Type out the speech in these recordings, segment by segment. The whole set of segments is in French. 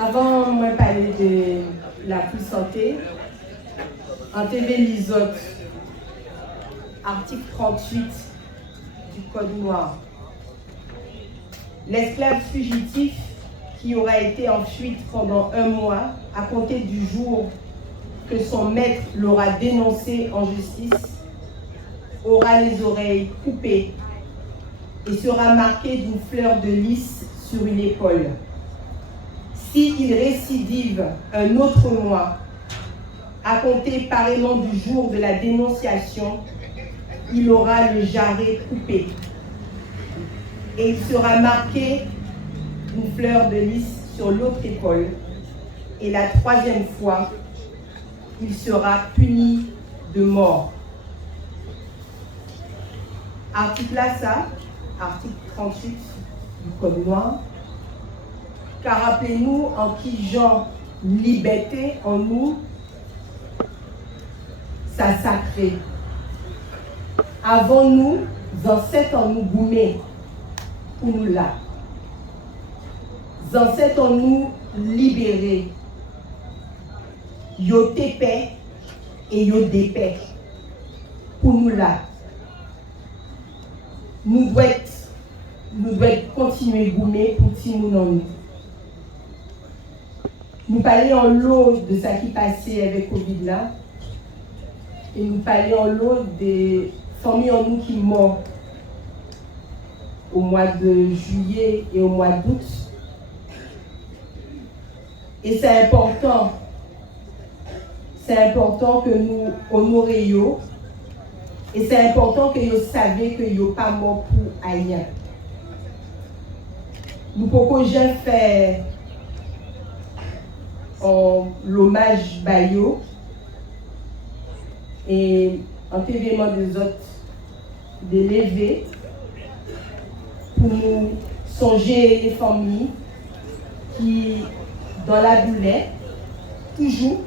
Avant, moi, parler de la plus santé, en TV Lisotte, article 38 du Code noir. L'esclave fugitif qui aura été en fuite pendant 1 mois à compter du jour que son maître l'aura dénoncé en justice aura les oreilles coupées et sera marqué d'une fleur de lys sur une épaule. S'il récidive un autre mois, à compter pareillement du jour de la dénonciation, il aura le jarret coupé et il sera marqué d'une fleur de lys sur l'autre épaule. Et la 3e fois, il sera puni de mort. Article là, ça, article 38 du Code noir. Car rappelez-nous en qui Jean liberté en nous, ça sacré. Avant nous, ancêtres en nous goumé, pour nous là. Ancêtres en nous libérés. Yo tépé et yo dépé, pour nous là. Nous devons continuer à goumer pour tout le monde. Nous parlons en l'eau de ce qui passait avec Covid là. Et nous parlons en l'eau des familles en nous qui morent au mois de juillet et au mois d'août. Et c'est important que nous honorions. Et c'est important que vous sachiez que vous n'êtes pas mort pour rien. Nous pouvons jamais faire l'hommage Bayo et en témoignant des autres d'élever pour nous songer les familles qui dans la douleur toujours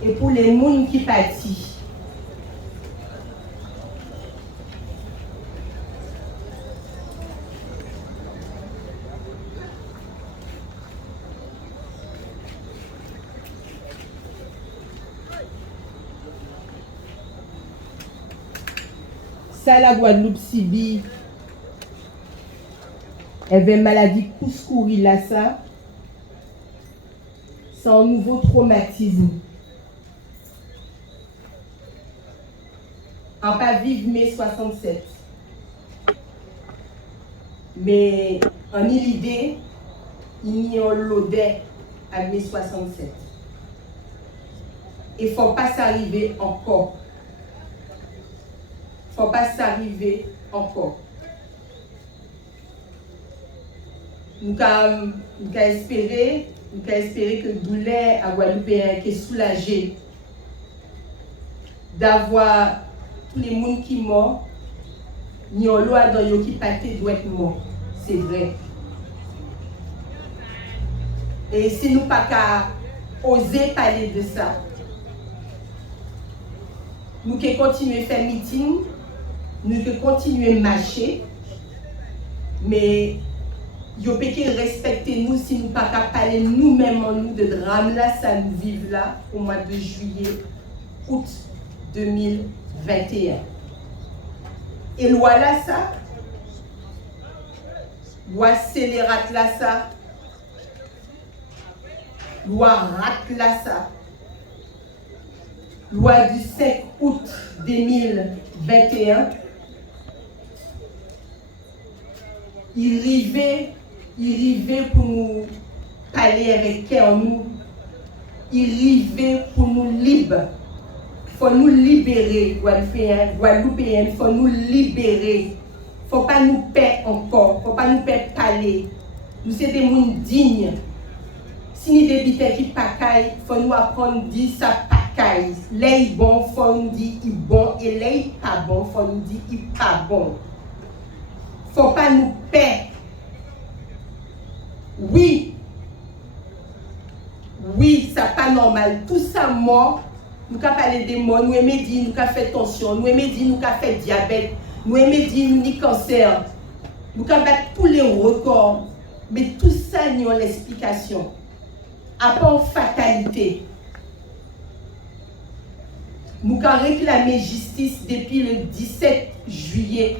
et pour les gens qui pâtissent. Ça, la Guadeloupe subit, elle avait une maladie couscouri là, ça. C'est un nouveau traumatisme. On pas vivre mai 67. Mais en l'idée, il y a l'odeur à mai 67. Il ne faut pas s'arriver encore. Il ne faut pas s'arriver encore. Nous avons espéré que le douleur à Guadeloupe est soulagé d'avoir tous les gens qui sont morts, ni en loi dans eux qui pâté doit être mort. C'est vrai. Et si nous pas qu'à oser parler de ça, nous qui continuer à faire meeting, nous qui continuer à marcher, mais yo peut respecter nous si nous pas qu'à parler nous-mêmes en nous de drame là, ça nous vive là au mois de juillet, août 2021. Et loi là ça, loi scélérate là ça, loi rate là ça, loi du 5 août 2021, il arrivait pour nous parler avec cœur nous, il arrivait pour nous libérer. Il faut nous libérer, Guadeloupéens, il faut nous libérer. Il ne faut pas nous perdre encore, il ne faut pas nous perdre parler. Nous sommes des gens dignes. Si nous sommes des gens qui pacaillent, il faut nous apprendre à dire ça pacaille. Les bon, il faut nous dire il bon, et les pas bon, il faut nous dire il pas bon. Il ne faut pas nous perdre. Oui, ça pas normal. Tout ça mort. Nous avons parlé des morts, nous aimons dire, nous avons fait tension, nous aimons dire, nous avons fait diabète, nous aimons dire, nous avons cancer. Nous avons battu tous les records. Mais tout ça ça n'y a l'explication. À part fatalité. Nous avons réclamé justice depuis le 17 juillet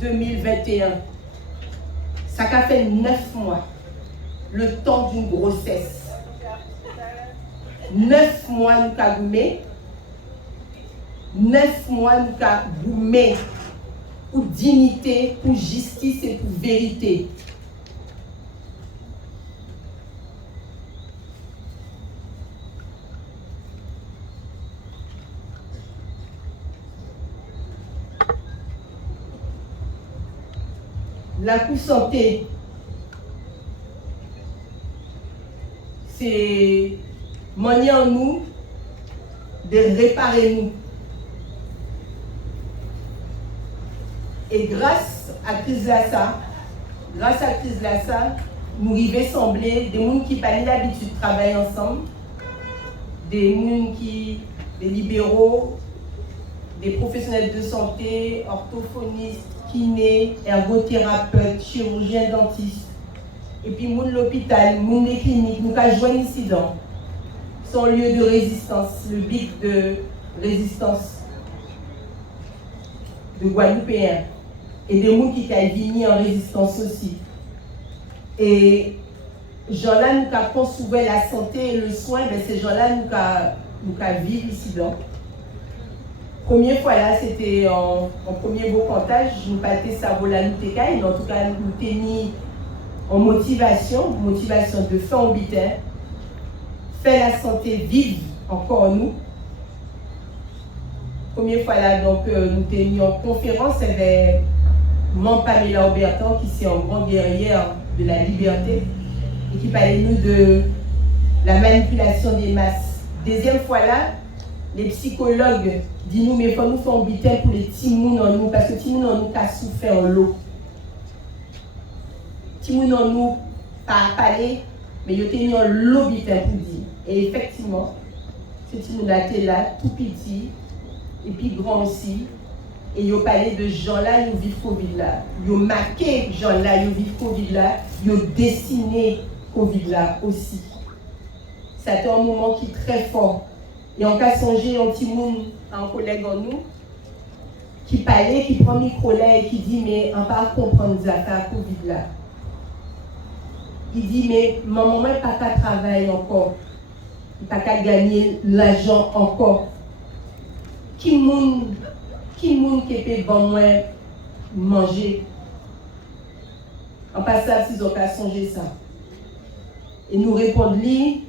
2021. Ça a fait 9 mois, le temps d'une grossesse. 9 mois nous avons goumé. 9 mois nous avons goumé pour dignité, pour justice et pour vérité. La coup santé, c'est manier en nous de réparer nous. Et grâce à crise Lassa, nous arrivons sembler des gens qui n'ont pas l'habitude de travailler ensemble, des libéraux, des professionnels de santé, orthophonistes, kinés, ergothérapeutes, chirurgiens, dentistes, et puis moun l'hôpital, moun les cliniques, nous avons joué incident. Son lieu de résistance, le bic de résistance de Guadeloupéens. Et des gens qui ont vigné en résistance aussi. Et gens-là, nous avons sauvé la santé et le soin, mais ces gens-là, nous avons vécu ici. Première fois là, c'était en premier beau comptage, nous pâté ça vola nous técaille, en tout cas nous tenions en motivation de fin au bitin, faire la santé vive encore nous. Première fois là, donc nous tenions en conférence avec Mme Pamela Auberton, qui est une grande guerrière de la liberté, et qui parlait nous de la manipulation des masses. Deuxième fois là, les psychologues disent nous, mais il faut nous faire un bitin pour les timouns en nous, parce que timouns en nous qui a souffert en l'eau. Timouns en nous pas parlé, mais ils ont tenu en l'eau bitin pour dire. Et effectivement, ces timouns là, tout petit, et puis grand aussi. Et ils ont parlé de gens-là, ils vivent Covid-là. Ils ont marqué gens-là, ils vivent Covid-là. Ils ont dessiné Covid-là aussi. C'était un moment qui est très fort. Et on a songé un petit monde, un collègue en nous, qui parlait, qui prend le micro là et qui dit, mais on ne peut pas comprendre les affaires Covid-là. Il dit, mais maman n'est pas qu'à travailler encore. Il n'est pas qu'à gagner l'argent encore. Qui peut bon moins manger? En passant, si on a songé ça. Et nous répondons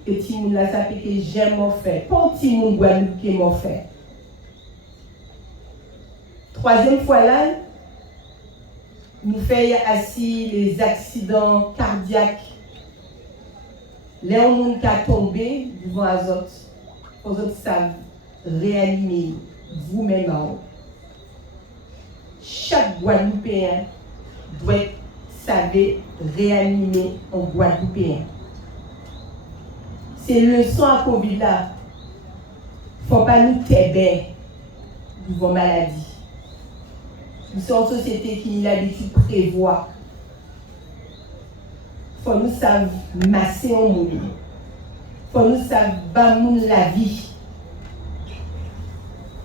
que Timoun là, ça fait que j'aime mon fait. Pas Timoun Guadeloupe qui m'a fait. Troisième fois là, nous faisons assis les accidents cardiaques. Les gens qui ont tombé devant Azote, les autres savent réanimer vous-même en haut. Chaque Guadeloupéen doit savoir réanimer un Guadeloupéen. Ces leçons à Covid là, il ne faut pas nous taire devant maladie. Nous sommes une société qui a l'habitude de prévoir. Il faut nous savoir masser en monde. Il faut nous savoir bâtir la vie.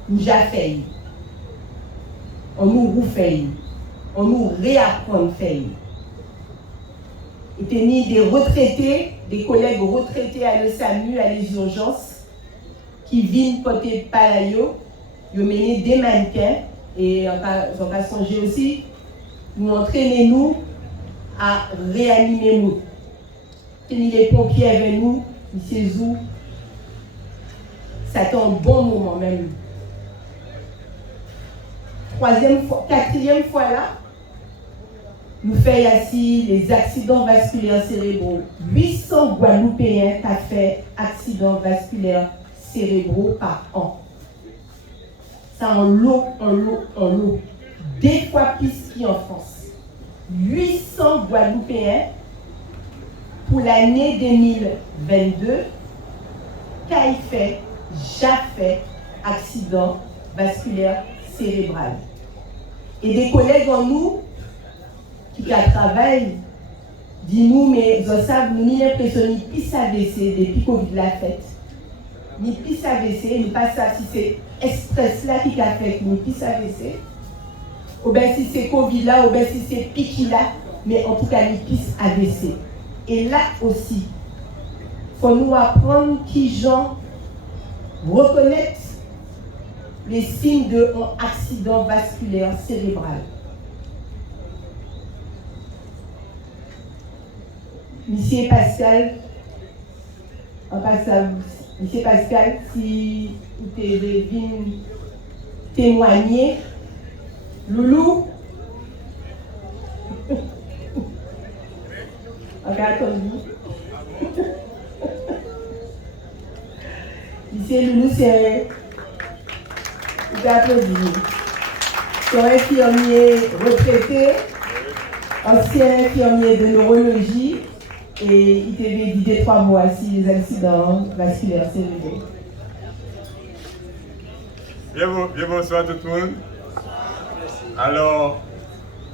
Nous avons fait. On nous refait. On nous réapprend à faire. Et tenir des retraités, des collègues retraités à le SAMU, à les urgences, qui viennent porter palayo, ils ont mené des mannequins, et on va songer aussi, nous entraîner nous à réanimer nous. Tenir les pompiers avec nous, M. Zou, ça a été un bon moment même. Quatrième fois là, nous faisons assis les accidents vasculaires cérébraux. 800 Guadeloupéens ont fait accidents vasculaires cérébraux par an. Ça en lot. 2 fois plus qu'en France. 800 Guadeloupéens pour l'année 2022 qui ont fait, accident vasculaire cérébral. Et des collègues en nous qui travaillent Dis-nous, mais vous savez, nous n'y l'impression ni plus AVC depuis Covid la fête. Ni plus AVC, nous pas ça si c'est stress là qui a fait ni plus AVC. Ou bien si c'est Covid là, ou bien si c'est piqui là, mais en tout cas ni plus AVC. Et là aussi, il faut nous apprendre qui gens reconnaître les signes d'un accident vasculaire cérébral. Monsieur Pascal, Monsieur Pascal, si vous devez témoigner, Loulou, Monsieur Loulou, c'est un infirmier retraité, ancien infirmier de neurologie, et il t'avait dit 3 mois si les accidents vasculaires cérébraux. Bien bonsoir tout le monde. Alors,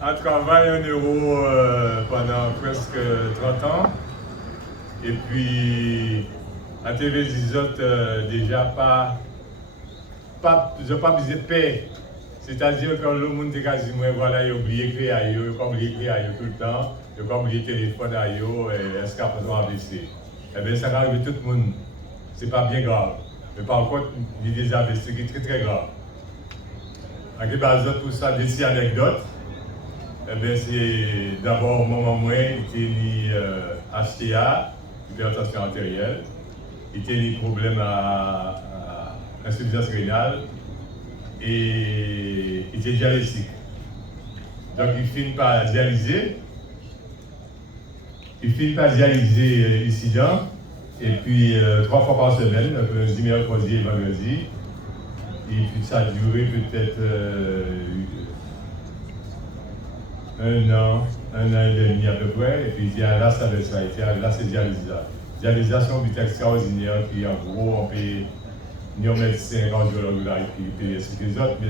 on travaille en neuro pendant presque 30 ans. Et puis, à télévision, déjà pas besoin de paix. C'est-à-dire que le monde est quasiment, voilà, il a oublié créer, il a oublié créer tout le temps, il a oublié téléphone, et est-ce qu'après on a AVC? Eh bien, ça arrive tout le monde. C'est pas bien grave. Mais par contre, il y a des AVC qui sont très très graves. En base de tout ça, des petites anecdotes. Eh bien, c'est d'abord au moment où il y a HTA, hypertension artérielle, il y a des problèmes à insuffisance rénale et il était dialysique. Donc il finit par dialyser. Il finit par dialyser ici dedans. Et puis 3 fois par semaine, donc lundi, mercredi et vendredi. Et puis ça a duré peut-être 1 an et demi à peu près. Et puis il dit là ça va être ça. Là c'est dialysation. Dialysation c'est extraordinaire qui en gros on peut ni aux médecins, cardiologues là, et puis les autres, mais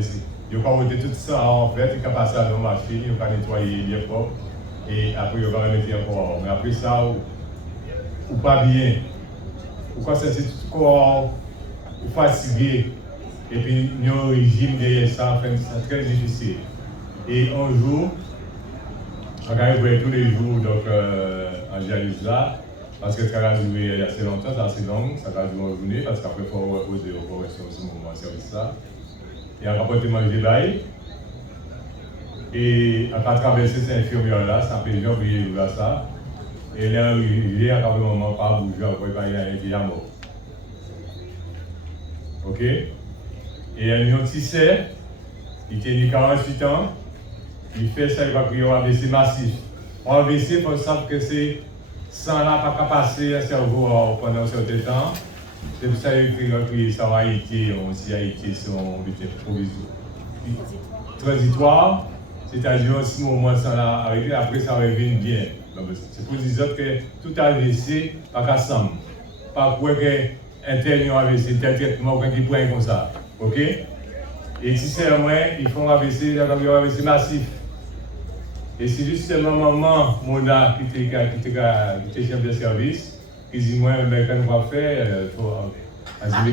ils ont pas ôté tout ça en fait, ils ont passé à la machine, ils ont nettoyé bien propre, et après ils ont remettre encore. Mais après ça, ou pas bien, ou quoi c'est tout corps, ou fatigué, et puis il y a un régime derrière ça, c'est très difficile. Et un jour, on arrive tous les jours donc, en dialyse là, parce que ça a duré assez longtemps, c'est assez long, ça a duré une journée, parce qu'après il faut reposer, il faut rester aussi moment de service là. Et on a rapporté manger d'ail. Et on a traversé cette infirmière-là, ça fait janvier là ça. Et elle est arrivée à un moment pas bouger, après quand il a été mort. Ok? Et elle a un petit cerf, il tenait 48 ans, il fait ça, il va prier un AVC massif. Un AVC, il faut savoir que c'est sans là pas passer un cerveau pendant un certain temps. C'est pour ça qu'il a créé ça en Haïti, aussi Haïti, c'est un bulletin transitoire, c'est-à-dire si au moins ça l'a arrivé, après ça revient bien. C'est pour dire que tout AVC, pas qu'à ensemble. Pas pour qu'un tel AVC, tel traitement, qui prend comme ça. Ok? Et si c'est un moyen, ils font AVC, un AVC massif. Et c'est justement maman, Mona, qui était chef de service, qui dit moi, mais quand on va faire, il faut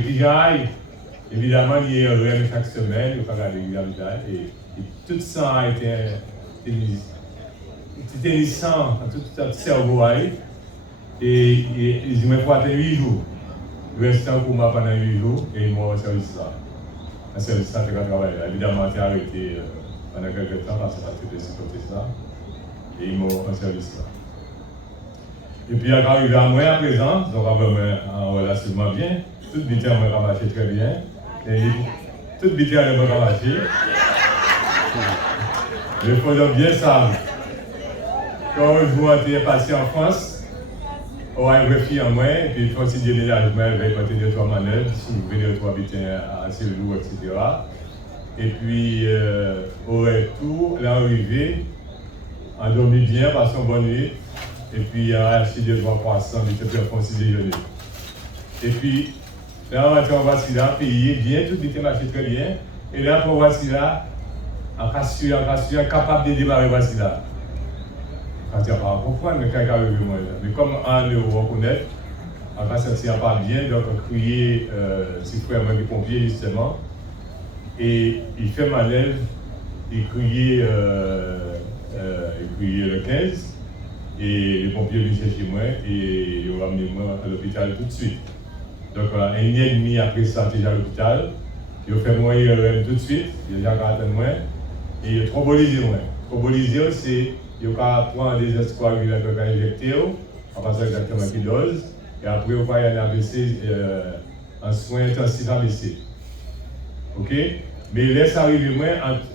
qui j'aille. Évidemment, il y a un chaque semaine, il faut regarder et tout ça a été tenissant, tout le cerveau aille. Et il dit, mais il faut attendre 8 jours. Le restant pour moi pendant 8 jours, et il m'a au service là. Un service là, tu vas travailler là. Évidemment, tu as arrêté pendant quelques temps parce que tu as supporté ça. Et ils m'ont en service là. Et puis, quand arrivé à moi à présent, donc en relativement bien, toute vitesse m'a marché très bien. Et toute vitesse m'a marché. Il faut donc bien ça. Quand je vois que passé en France, on a une fille en moi, et puis il faut aussi des déménagements avec côté de 3 manœuvres, soulever les 3 bitins à Célou, etc. Et puis, au retour, l'arrivée, on a dormi bien, passé une bonne nuit. Et puis, on a acheté 2-3 croissants, mais c'était un petit déjeuner. Et puis, là, on va être en voici là, payé bien, tout était marché très bien. Et là, pour voici là, en cassure, capable de démarrer voici là. quand il n'y a pas à comprendre, mais quand il y a moins. Mais comme on le reconnaît, on va se sentir pas bien, donc on crier si frère des pompiers justement. Et il fait manœuvre, il criait le 15, et les pompiers viennent chercher moi, et ils ont ramené moi à l'hôpital tout de suite. Donc un an et demi après ça, j'étais à l'hôpital, ils ont fait moi IRM tout de suite, ils ont regardé moi, et ils ont trombolisé moi. Trombolisé, c'est ils ont prendre des anticoagulants qu'ils ont injectés, en passant exactement qui dose, et après ils ont fait un AVC, un soin intensif AVC. Ok? Mais laisse arriver moi,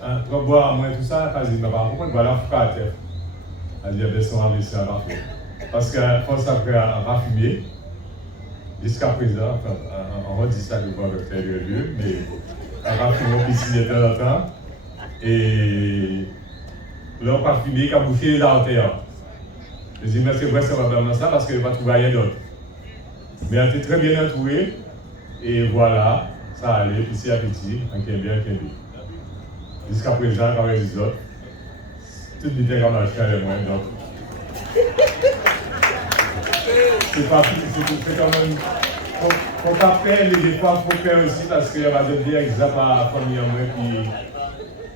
en tromboir moi tout ça, parce que je ne vais pas comprendre, voilà, frère. Elle dit, son AVC à la fait. Parce qu'à force après à pas fumer, jusqu'à présent, on dit ça que vous avez fait le lieu, mais elle va fumer au piscine de temps en temps. Et là, on va fumer, qu'à bouffer les artères. Je dis, mais c'est vrai, ça va vraiment ça, parce qu'elle ne va trouver rien d'autre. Mais elle était très bien entourée, et voilà, ça allait, petit à petit, en Kébé, en Kébé. Jusqu'à présent, quand les autres, tout était comme un chien et moi, donc. C'est quand même. Faut pas faire, mais des fois, il faut faire aussi, parce qu'il y a des exemples à la famille en moi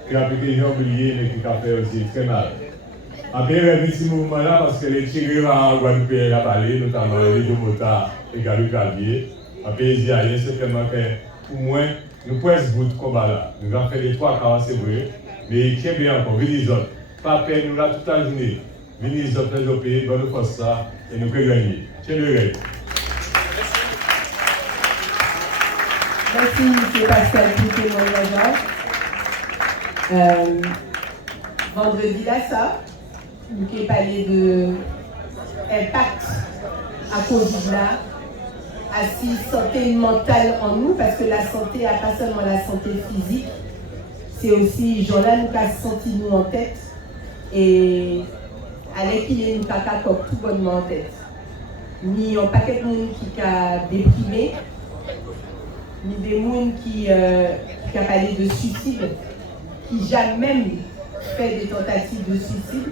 qui a été oublié, mais qui a fait aussi très mal. Après, il y a eu ce mouvement-là, parce que les tigres à Guadeloupe et à Balé, notamment les deux motards et Galou Clavier, après, ils disent rien, c'est tellement que, pour moi, nous pouvons se bout de combat là. Nous avons fait les 3 quarts, c'est vrai, mais qui est bien encore, venez les autres. Pas peine, nous là toute la journée. Venez les autres pays, nous faisons ça, et nous pouvons gagner. C'est le rêve. Merci, M. Pascal, pour ce témoignage. Vendredi là, ça, nous avons parlé de l'impact à cause de là, assis santé mentale en nous, parce que la santé n'est pas seulement la santé physique, c'est aussi, Jean-là, nous avons senti nous en tête, et avec qui nous avons tout bonnement en tête. Ni un paquet de monde qui a déprimé, ni des gens qui a parlé de suicide, qui jamais fait des tentatives de suicide.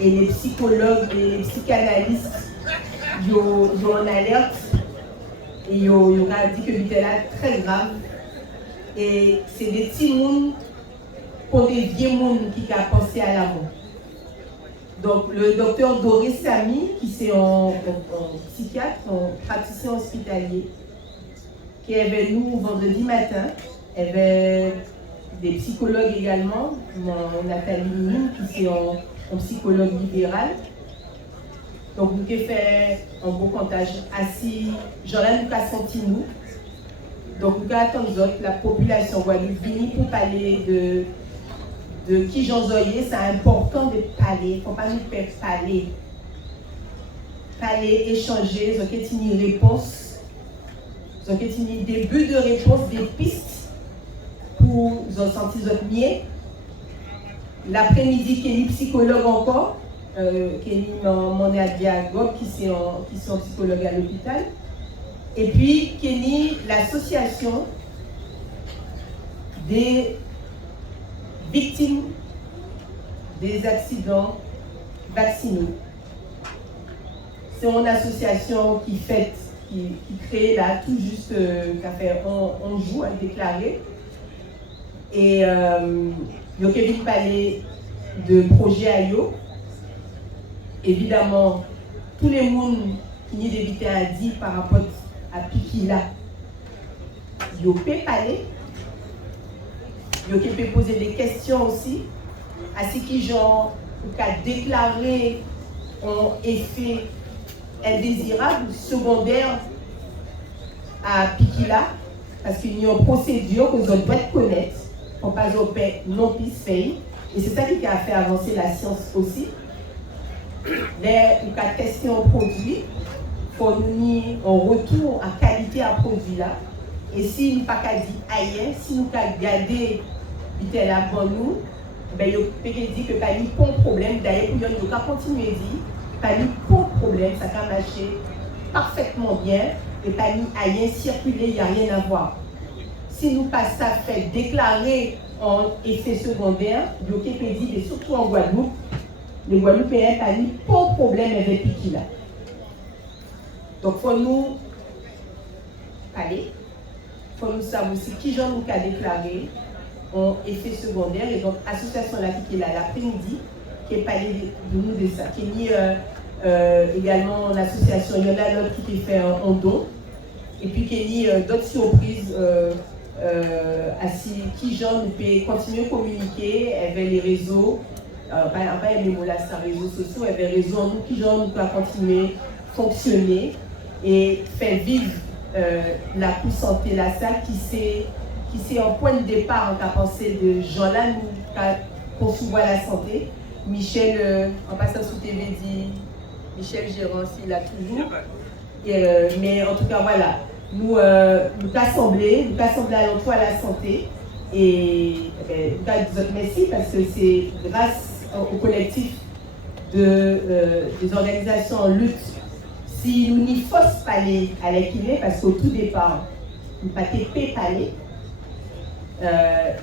Et les psychologues et les psychanalystes, ils ont en alerte et ils ont dit que c'était là très grave. Et c'est des petits gens pour des vieux gens qui ont pensé à la mort. Donc le docteur Doris Samy, qui c'est un psychiatre, un praticien hospitalier, qui est avec nous vendredi matin, il y avait des psychologues également, Nathalie Mine, qui c'est un psychologue libéral. Donc nous avons fait un beau comptage assis, Jean-là nous avons senti nous. Donc nous avons attendu la population Guadeloupe venue pour parler de qui Jean Zoyer, c'est important de parler, il ne faut pas nous faire parler. Parler, échanger, donc c'est une réponse, donc c'est un début de réponse, des pistes pour nous sentir mieux. L'après-midi, Kenny psychologue encore, Kenny Monéadiagob, qui sont psychologues à l'hôpital. Et puis Kenny, l'association des victimes des accidents vaccinaux. C'est une association qui crée là tout juste, qui a fait 11 jours à déclarer. Et il y a parler de projet AIO. Évidemment, tous les mondes qui n'y d'éviter à dire par rapport à Pikila, ils peuvent parler. Ils peuvent poser des questions aussi. À ce qui genre, qu'à déclarer un effet indésirable, secondaire à Pikila, parce qu'il y a une procédure que vous devez connaître pour pas opérer non plus fait. Et c'est ça qui a fait avancer la science aussi. Là, on a testé un produit, il faut nous un retour à qualité à produit là. Et si nous pas qu'à dire ailleurs, si nous pas garder l'idée là pour nous, ben il peut dire que pas ni pas de problème. D'ailleurs, pour nous pas continuer à dire pas ni pas de problème, ça va marcher parfaitement bien et pas ni ailleurs circuler, il n'y a rien à voir. Si nous pas ça fait déclarer en effet secondaire, il peut dire, et surtout en Guadeloupe, les Guadeloupéens n'ont pas de problème avec Piqui là. Donc, il faut nous aller, il faut nous savoir aussi qui j'en nous a déclaré en effet secondaire. Et donc, l'association là qui est là l'après-midi, qui est parlé de nous de ça, qui est mis également l'association, il y en a l'autre qui est fait en don, et puis qui est mis d'autres surprises qui j'en nous peut continuer à communiquer avec les réseaux, pas les mots là, c'est réseaux sociaux, avec les réseaux nous qui j'en nous peut continuer à fonctionner et faire vivre la coup santé la salle qui c'est un point de départ en ta pensée de gens-là nous concevoir la santé. Michel, en passant sous TV dit Michel Gérard, il a toujours. Mais en tout cas, voilà, nous assemblés à l'emploi à la santé. Et nous disons merci parce que c'est grâce au collectif des organisations en lutte. Si nous n'y fausse pas aller à l'équilibre, parce qu'au tout départ, nous n'avons pas parler.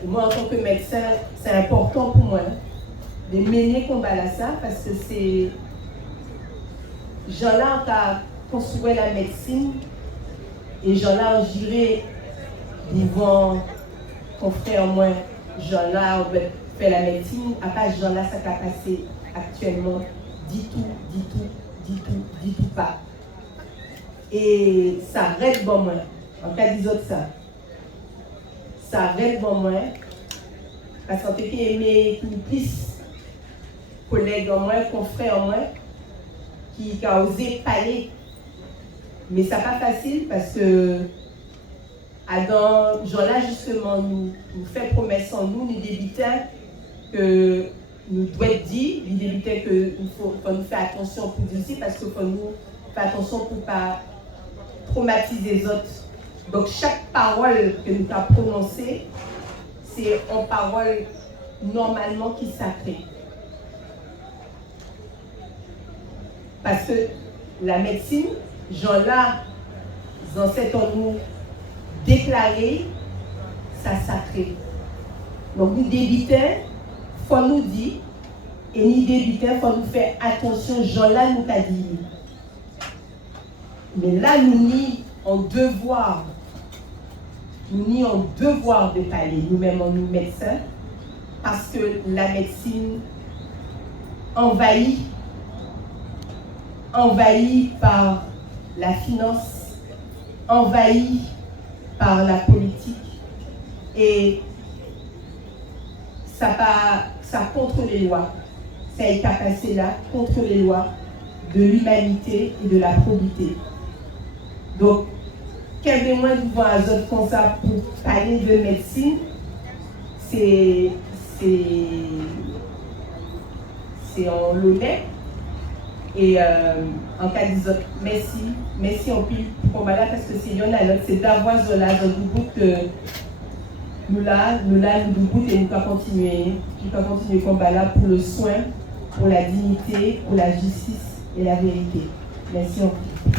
Moi, en tant que médecin, c'est important pour moi de mener combat à ça parce que c'est gens-là qui ont construit la médecine et gens-là ont géré devant confrères moi, gens-là ont fait la médecine, à part gens-là ça a passé actuellement, dit tout pas. Et ça reste bon moi, en cas disant ça. Ça reste bon moi, parce qu'on peut aimer plus collègues en moi, confrères en moi, qui a osé parler. Mais ça n'est pas facile parce que Adam, Jean-là justement, nous fait promesse en nous débitants que nous devons dire, nous débitants qu'il faut nous faire attention pour dire aussi parce qu'il faut nous faire attention pour ne pas traumatiser les autres. Donc chaque parole que nous avons prononcée, c'est une parole normalement qui est sacrée. Parce que la médecine, gens-là, les ancêtres ont nous déclaré, ça sacré. Donc nous débitons, il faut nous dire, et nous débitons, il faut nous faire attention, gens-là nous t'a dit. Mais là, nous n'y en devoir. Nous n'y en devoir de parler, nous-mêmes, nous médecins, parce que la médecine envahie par la finance, envahie par la politique, et ça contre les lois. Ça est passé là contre les lois de l'humanité et de la probité. Donc, quel besoin de voir un autre comme ça pour parler de médecine, c'est en l'honneur. Et en cas de merci en pile pour là parce que c'est c'est d'avoir là dans le bout que nous bout et nous pouvons continuer le combat là pour le soin, pour la dignité, pour la justice et la vérité. Merci en pile.